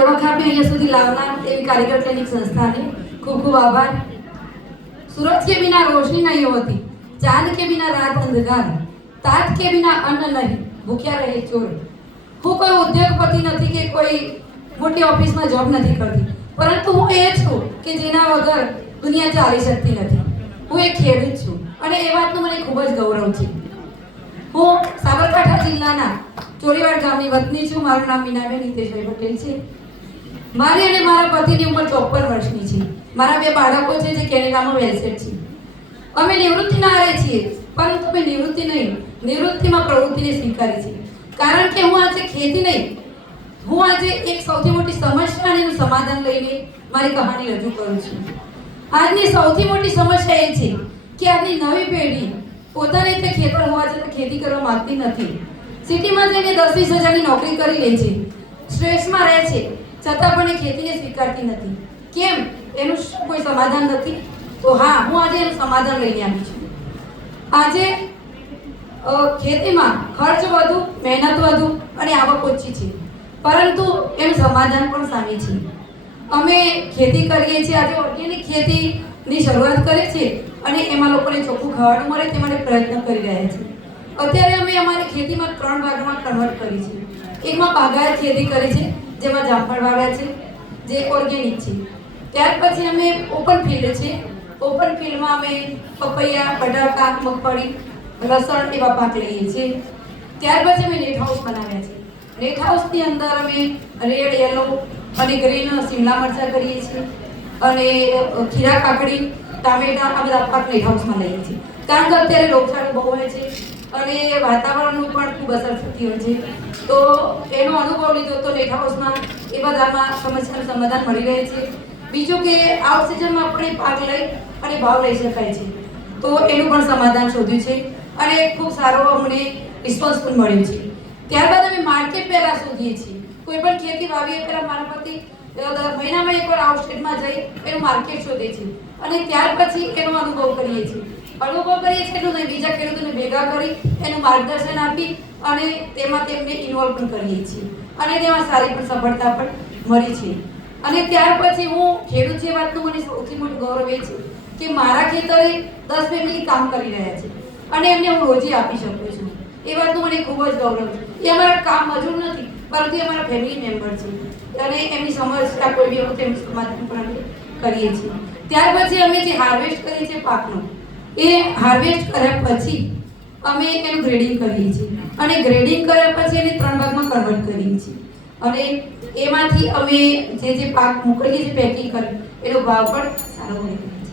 ઓળખ આપી અહીંયા સુધી લાવનાર એવી કારીગર ક્લિનિક સંસ્થાને ખૂબ ખૂબ આભાર। सूरज के बिना रोशनी नहीं होती, चांद के बिना रात अंधकार, तात के बिना अन्न नहीं, भूख्या रहे चोर। હું કોઈ ઉદ્યોગપતિ નથી કે કોઈ મોટી ઓફિસમાં જોબ નથી કરતી, પરંતુ હું એ છું કે જેના વગર દુનિયા ચાલી શકતી નથી। હું એક ખેડૂત છું અને એ વાતનું મને ખૂબ જ ગૌરવ છે। હું સાબરકાંઠા જિલ્લાના ચોરીવાડ ગામની વતની છું। મારું નામ મીનાબેન હિતેશભાઈ પટેલ છે। મારી અને મારા પતિની ઉંમર 54 વર્ષની છે। મારા બે બાળકો છે જે કેનેડામાં વેલસેટ છે। અમે નિવૃત્તિના આરે છીએ, પરંતુ અમે નિવૃત્તિ નહીં, નિવૃત્તિમાં પ્રવૃત્તિને સ્વીકારી છે। કારણ કે હું આજે ખેતી નહીં, હું આજે એક સૌથી મોટી સમસ્યા અને એનું સમાધાન લઈને મારી કહાની રજૂ કરું છું। આજની સૌથી મોટી સમસ્યા એ છે કે આજની નવી પેઢી પોતાની રીતે ખેતર હોવા છતાં ખેતી કરવા માંગતી નથી। સિટીમાં જઈને 10-20 હજારની નોકરી કરી લે છે, સ્ટ્રેસમાં રહે છે, છતાં પણ એ ખેતીને સ્વીકારતી નથી। કેમ? એનું કોઈ સમાધાન નથી। તો હા, હું આજે એનું સમાધાન લઈને આવી છું। આજે ખેતીમાં ખર્ચ વધુ, મહેનત વધુ અને આવક ઓછી છે, પરંતુ એનું સમાધાન પણ સામે છે। અમે ખેતી કરીએ છીએ, આજે ઓર્ગેનિક ખેતીની શરૂઆત કરી છે અને એમાં લોકોને ચોખ્ખું ખાવાનું મળે તે માટે પ્રયત્ન કરી રહ્યા છીએ। અત્યારે અમે અમારી ખેતીમાં 3 ભાગમાં કન્વર્ટ કરી છે। એકમાં બાગાયત ખેતી કરી છે, જેમાં જામફળ વાવ્યા છે જે ઓર્ગેનિક છે। ત્યાર પછી અમે ઓપન ફિલ્ડ છે, ઓપન ફિલ્ડમાં અમે પપૈયા, બટાકા, મગફળી, લસણ એવા પાક લઈએ છીએ। ત્યાર પછી અમે નેટ હાઉસ બનાવ્યા છે। નેટ હાઉસની અંદર અમે રેડ, યલો અને ગ્રીન શિમલા મરચાં કરીએ છીએ અને ખીરા, કાકડી, ટામેટા આ બધા પાક નેટ હાઉસમાં લઈએ છીએ। કારણ કે અત્યારે રોગચાળો બહુ હોય છે અને વાતાવરણનું પણ ખૂબ અસર થતી હોય છે, તો એનો અનુભવ લીધો તો નેટ હાઉસમાં એ બધામાં સમસ્યાનું સમાધાન મળી રહે છે। બીજું કે આ સિઝનમાં આપણે પાક લઈ અને ભાવ લઈ શકાય છે, તો એનું પણ સમાધાન શોધ્યું છે અને ખૂબ સારો અમને રિસ્પોન્સ પણ મળ્યો છે। ત્યારબાદ અમે માર્કેટ પહેલા શોધીએ છીએ। કોઈ પણ ખેતી વાવીએ પહેલા મારા પતિ મહિનામાં એકવાર આઉટ સ્ટેટમાં જઈ એનું માર્કેટ શોધે છે અને ત્યાર પછી એનો અનુભવ કરીએ છીએ। અનુભવ કરીએ છીએ એટલું નહીં, બીજા ખેડૂતોને ભેગા કરી એનું માર્ગદર્શન આપી અને તેમાં તેમને ઇન્વોલ્વ પણ કરીએ છીએ અને તેમાં સારી પણ સફળતા પણ મળી છે। અને ત્યાર પછી હું ખેડૂત જે વાતનું મને સૌથી મોટું ગૌરવ એ છે કે મારા ખેતરે 10 ફેમિલી કામ કરી રહ્યા છે અને એમને હું રોજી આપી શકું છું। એ વાતનું મને ખૂબ જ ગૌરવ છે। એ અમારા કામ મજૂર નથી, પરંતુ એ અમારા ફેમિલી મેમ્બર છે અને એમની સમસ્યા કોઈ બી વખતે એમનું સમાધાન પણ અમે કરીએ છીએ। ત્યાર પછી અમે જે હાર્વેસ્ટ કરીએ છીએ પાકનું, એ હાર્વેસ્ટ કર્યા પછી અમે એનું ગ્રેડિંગ કરીએ છીએ અને ગ્રેડિંગ કર્યા પછી એને 3 ભાગમાં કન્વર્ટ કરીએ છીએ અને એમાંથી અમે જે પાક મોકલીએ છીએ પેકિંગ કરી એનો ભાવ પણ સારો મળે છે।